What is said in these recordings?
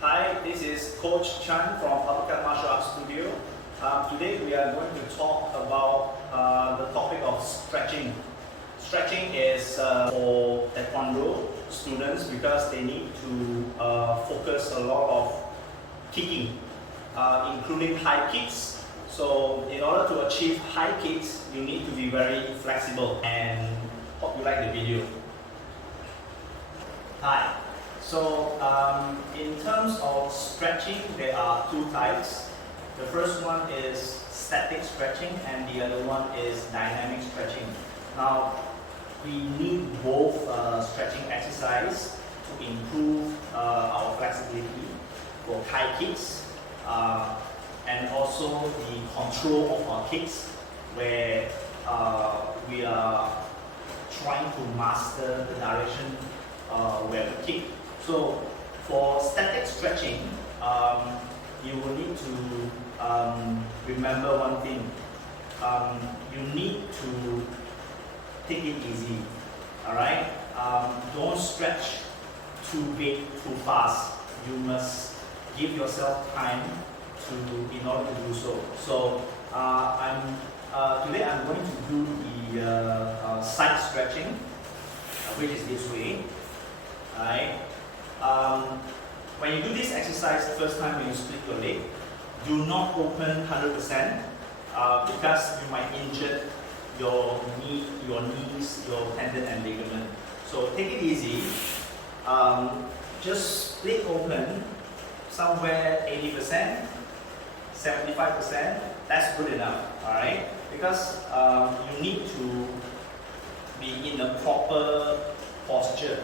Hi, this is Coach Chan from Uppercut Martial Arts Studio. Today we are going to talk about the topic of stretching. Stretching is for Taekwondo students because they need to focus a lot of kicking, including high kicks. So in order to achieve high kicks, you need to be very flexible, and hope you like the video. Hi. So in terms of stretching, there are two types. The first one is static stretching and the other one is dynamic stretching. Now, we need both stretching exercise to improve our flexibility for high kicks and also the control of our kicks, where we are trying to master the direction where we kick. So for static stretching, you will need to remember one thing. You need to take it easy, alright? Don't stretch too big, too fast. You must give yourself time in order to do so. So today I'm going to do the side stretching, which is this way. Alright. When you do this exercise the first time when you split your leg, do not open 100% because you might injure your knees, your tendon and ligament. So take it easy. Just split open somewhere 80%, 75%. That's good enough. Alright? Because you need to be in a proper posture.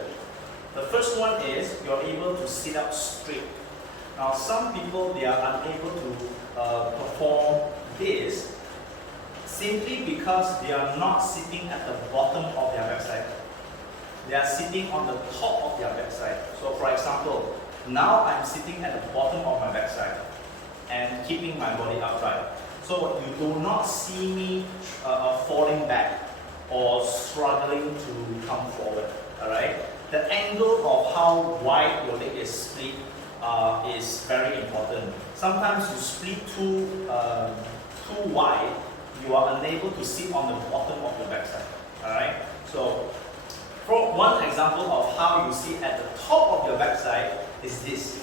The first one is you're able to sit up straight. Now some people, they are unable to perform this simply because they are not sitting at the bottom of their backside. They are sitting on the top of their backside. So for example, now I'm sitting at the bottom of my backside and keeping my body upright. So you do not see me falling back or struggling to come forward. Alright? The angle of how wide your leg is split is very important. Sometimes you split too wide, you are unable to sit on the bottom of your backside. Alright? So, for one example of how you sit at the top of your backside is this.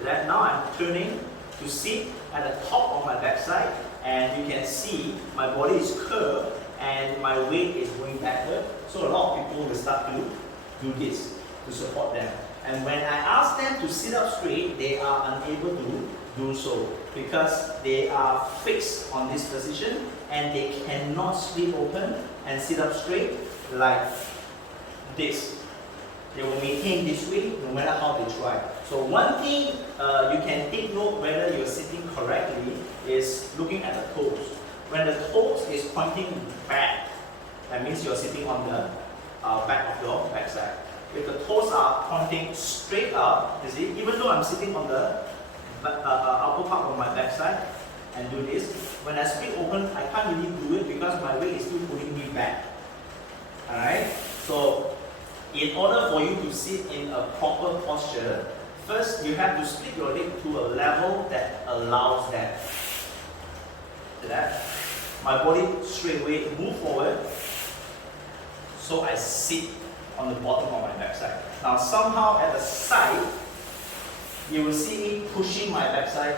Right now I'm turning to sit at the top of my backside, and you can see my body is curved and my weight is going backward. So a lot of people will start to do this to support them. And when I ask them to sit up straight, they are unable to do so because they are fixed on this position and they cannot split open and sit up straight like this. They will maintain this way no matter how they try. So one thing you can take note whether you're sitting correctly is looking at the toes. When the toes is pointing back, that means you're sitting on the back of your backside. If the toes are pointing straight up, you see, even though I'm sitting on the upper part of my backside and do this, when I split open, I can't really do it because my weight is still pulling me back. Alright? So, in order for you to sit in a proper posture, first you have to split your leg to a level that allows that. See that? My body straight away move forward, so I sit on the bottom of my backside. Now somehow at the side, you will see me pushing my backside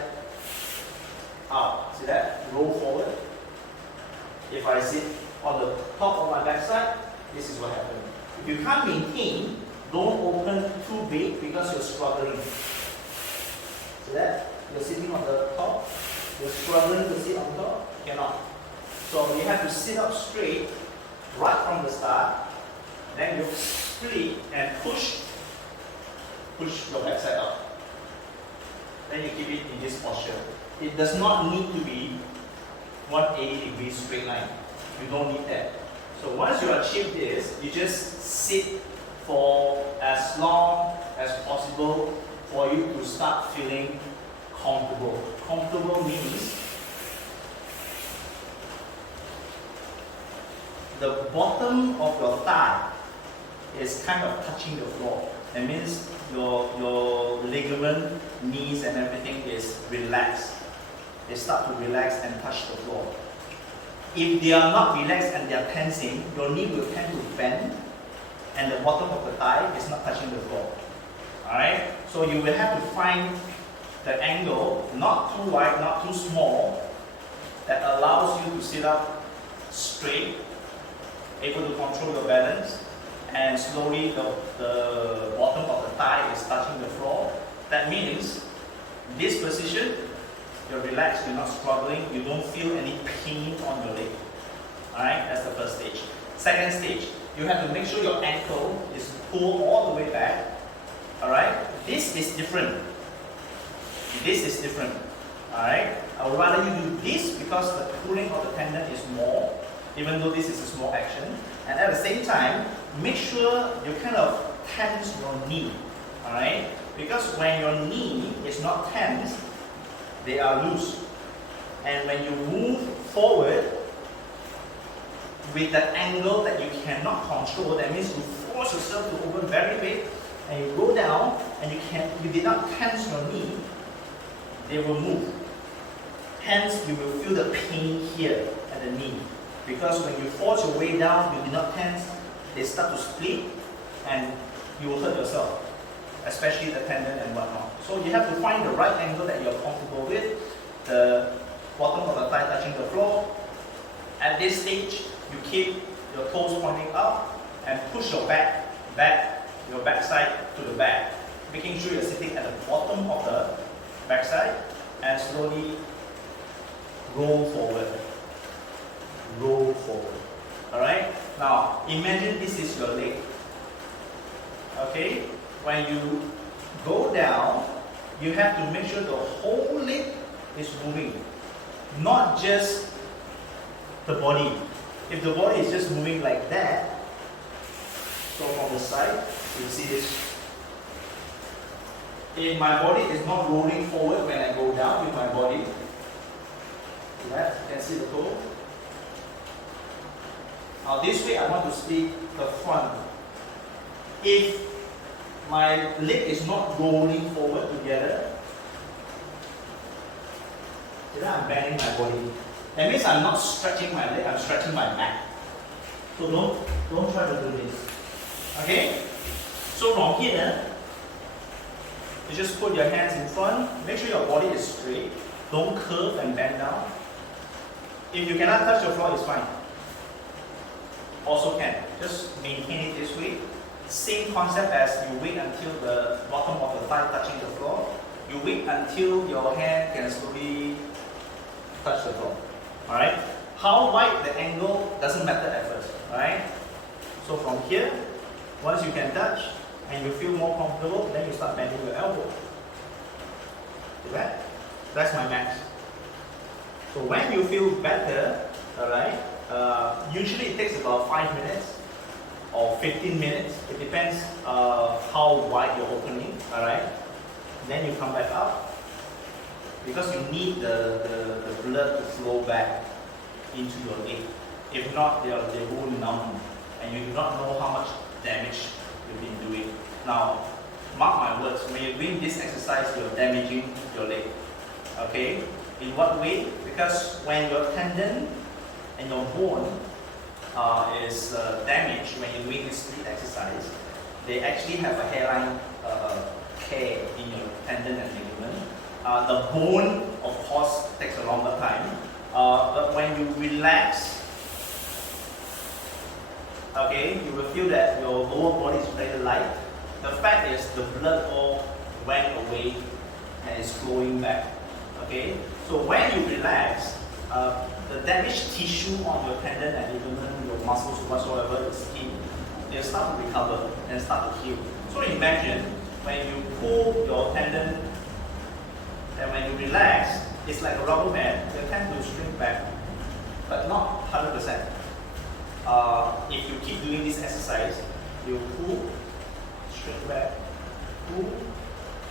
out. See that? Roll forward. If I sit on the top of my backside, this is what happens. If you can't maintain, don't open too big because you're struggling. See that? You're sitting on the top, you're struggling to sit on top, cannot. So you have to sit up straight right from the start, then you split and push your backside up. Then you keep it in this posture. It does not need to be 180 degrees straight line. You don't need that. So once you achieve this, you just sit for as long as possible for you to start feeling comfortable. Comfortable means the bottom of your thigh is kind of touching the floor. That means your ligament, knees and everything is relaxed. They start to relax and touch the floor. If they are not relaxed and they are tensing, your knee will tend to bend and the bottom of the thigh is not touching the floor. Alright? So you will have to find the angle, not too wide, not too small, that allows you to sit up straight, able to control your balance, and slowly the bottom of the thigh is touching the floor. That means this position, you're relaxed, you're not struggling, you don't feel any pain on your leg. Alright, that's the first stage. Second stage, you have to make sure your ankle is pulled all the way back. Alright, this is different. This is different. Alright, I would rather you do this because the pulling of the tendon is more, even though this is a small action. And at the same time, make sure you kind of tense your knee. Alright, because when your knee is not tense, they are loose. And when you move forward with the angle that you cannot control, that means you force yourself to open very big and you go down and you did not tense your knee, they will move. Hence, you will feel the pain here at the knee. Because when you force your way down, you did not tense, they start to split and you will hurt yourself, especially the tendon and whatnot. So you have to find the right angle that you're comfortable with, the bottom of the thigh touching the floor. At this stage, you keep your toes pointing up and push your your backside to the back, making sure you're sitting at the bottom of the backside and slowly roll forward. Roll forward. Alright? Now, imagine this is your leg. Okay? When you go down, you have to make sure the whole leg is moving, not just the body. If the body is just moving like that, so from the side, you see this. If my body is not rolling forward when I go down with my body, left, you can see the toe. Now this way I want to speak the front. If my leg is not rolling forward together, then I'm bending my body. That means I'm not stretching my leg, I'm stretching my back. So don't try to do this. Okay? So from here, you just put your hands in front, make sure your body is straight, don't curve and bend down. If you cannot touch the floor, it's fine. Also can. Just maintain it this way. Same concept as you wait until the bottom of the thigh touching the floor. You wait until your hand can slowly touch the floor. Alright? How wide the angle doesn't matter at first. Alright? So from here, once you can touch and you feel more comfortable, then you start bending your elbow. See that? That's my max. So when you feel better, alright, usually it takes about 5 minutes or 15 minutes. It depends how wide you're opening, alright. Then you come back up because you need the blood to flow back into your leg. If not, they will numb and you do not know how much damage you've been doing. Now, mark my words, when you're doing this exercise, you're damaging your leg. Okay? In what way? Because when your tendon and your bone is damaged when you're doing this split exercise, they actually have a hairline tear in your tendon and ligament. The bone, of course, takes a longer time. But when you relax, okay, you will feel that your lower body is very light. The fact is the blood all went away and is flowing back. Okay, so when you relax, the damaged tissue on your tendon and ligament, your muscles, whatsoever, the skin, they start to recover and start to heal. So imagine when you pull your tendon and when you relax, it's like a rubber band, they tend to shrink back, but not 100%. If you keep doing this exercise, you pull, shrink back, pull,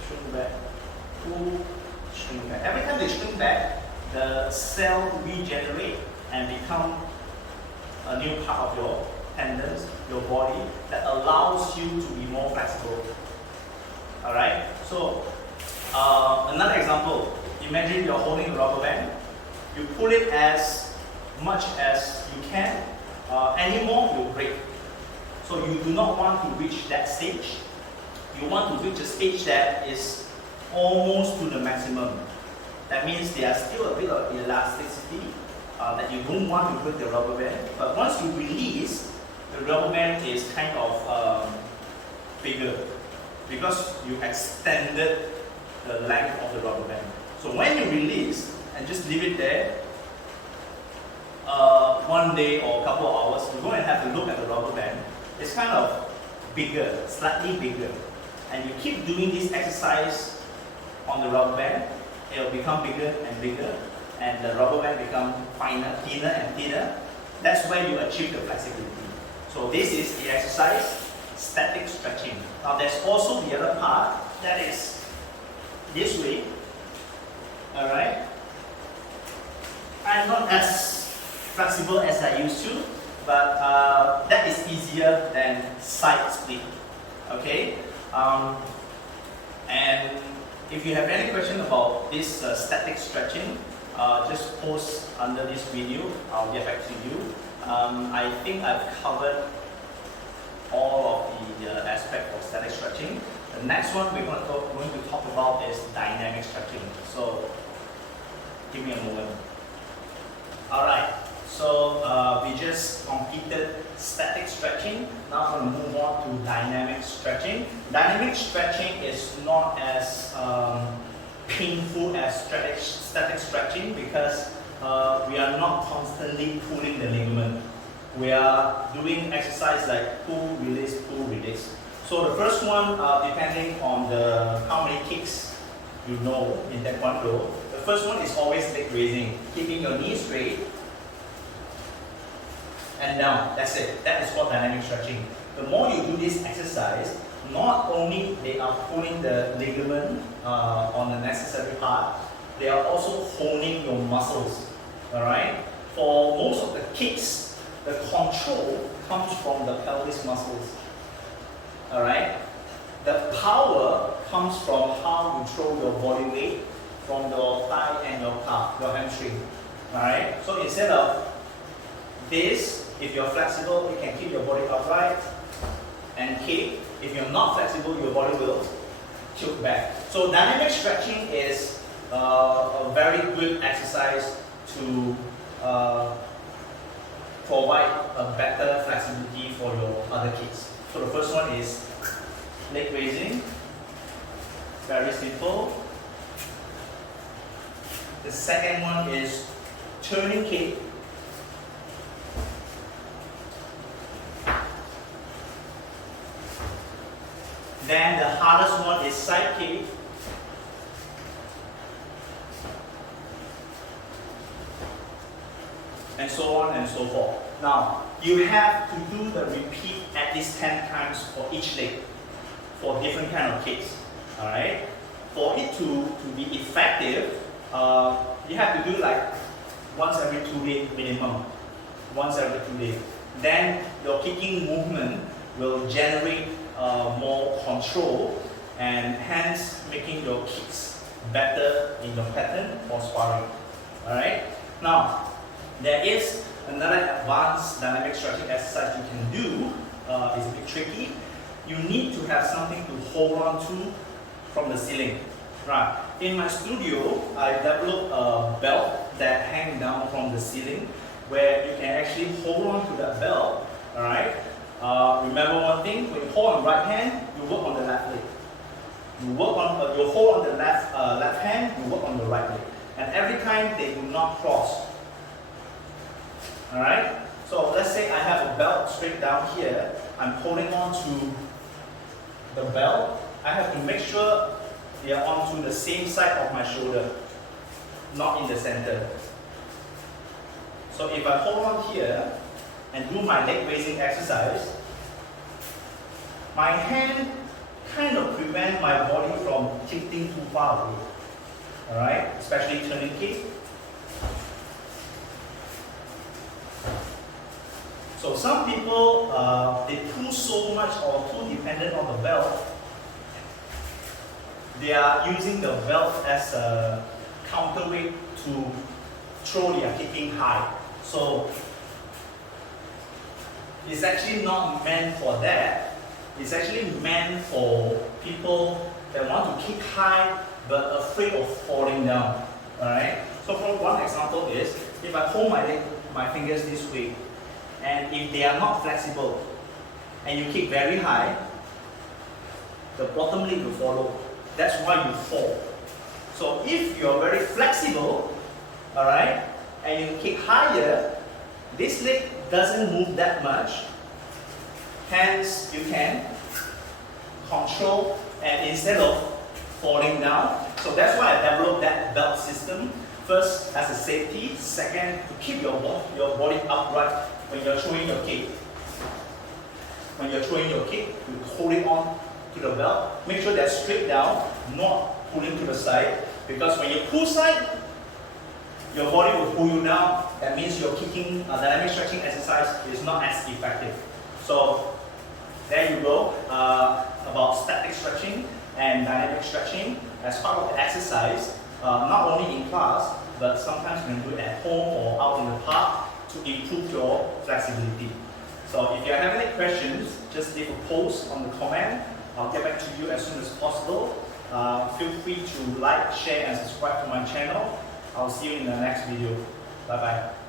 shrink back, pull, shrink back. Every time they shrink back, the cell regenerate and become a new part of your tendons, your body, that allows you to be more flexible. Alright? So, another example. Imagine you're holding a rubber band. You pull it as much as you can. Any more, you'll break. So you do not want to reach that stage. You want to reach a stage that is almost to the maximum. That means there's still a bit of elasticity that you don't want to break the rubber band. But once you release, the rubber band is kind of bigger because you extended the length of the rubber band. So when you release and just leave it there, one day or a couple of hours, you go and have a look at the rubber band. It's kind of bigger, slightly bigger. And you keep doing this exercise on the rubber band, it will become bigger and bigger, and the rubber band become finer, thinner and thinner. That's where you achieve the flexibility. So this is the exercise, static stretching. Now there's also the other part, that is this way. Alright? I'm not as flexible as I used to, but that is easier than side split. Okay? And if you have any question about this static stretching, just post under this video. I'll get back to you. I think I've covered all of the aspects of static stretching. The next one we're going to talk about is dynamic stretching. So give me a moment. Alright, so we just completed static stretching. Now we're going to move on to dynamic stretching. Dynamic stretching is not as painful as static stretching because we are not constantly pulling the ligament. We are doing exercise like pull, release, pull, release. So the first one, depending on how many kicks you know in Taekwondo, the first one is always leg raising, keeping your knees straight and down. That's it. That is called dynamic stretching. The more you do this exercise, not only they are pulling the ligament on the necessary part, they are also honing your muscles. Alright? For most of the kicks, the control comes from the pelvis muscles. Alright? The power comes from how you throw your body weight from your thigh and your calf, your hamstring. Alright? So instead of this, if you're flexible, you can keep your body upright and kick. If you're not flexible, your body will tilt back. So dynamic stretching is a very good exercise to provide a better flexibility for your other kicks. So the first one is leg raising, very simple. The second one is turning kick. Then the hardest one is side kick. And so on and so forth. Now, you have to do the repeat at least 10 times for each leg for different kind of kicks. Alright? For it to be effective, you have to do like once every 2 days minimum. Once every 2 days. Then your kicking movement will generate more control and hence making your kicks better in your pattern for sparring. Alright? Now, there is another advanced dynamic stretching exercise you can do. It's a bit tricky. You need to have something to hold on to from the ceiling. Right. In my studio, I developed a belt that hangs down from the ceiling where you can actually hold on to that belt. Alright. Remember one thing, when you hold on the right hand, you work on the left leg. You hold on the left hand, you work on the right leg. And every time they do not cross. Alright? So let's say I have a belt straight down here. I'm holding on to the belt. I have to make sure they are onto the same side of my shoulder, not in the center. So if I hold on here and do my leg raising exercise, my hand kind of prevents my body from tilting too far away. Alright? Especially turning kick. So some people, they pull so much or too dependent on the belt they are using the belt as a counterweight to throw their kicking high. So it's actually not meant for that. It's actually meant for people that want to kick high but afraid of falling down. Alright? So for one example is, if I hold my fingers this way, and if they are not flexible, and you kick very high, the bottom leg will follow. That's why you fall. So if you're very flexible, alright, and you kick higher, this leg doesn't move that much. Hence, you can control and instead of falling down. So that's why I developed that belt system. First, as a safety. Second, to keep your body upright when you're throwing your kick. When you're throwing your kick, you hold it on to the belt. Make sure that's straight down, not pulling to the side. Because when you pull side, your body will pull you down. That means your kicking, dynamic stretching exercise is not as effective. So there you go, about static stretching and dynamic stretching as part of the exercise, not only in class, but sometimes you can do it at home or out in the park to improve your flexibility. So if you have any questions, just leave a post on the comment. I'll get back to you as soon as possible. Feel free to like, share and subscribe to my channel. I'll see you in the next video. Bye bye.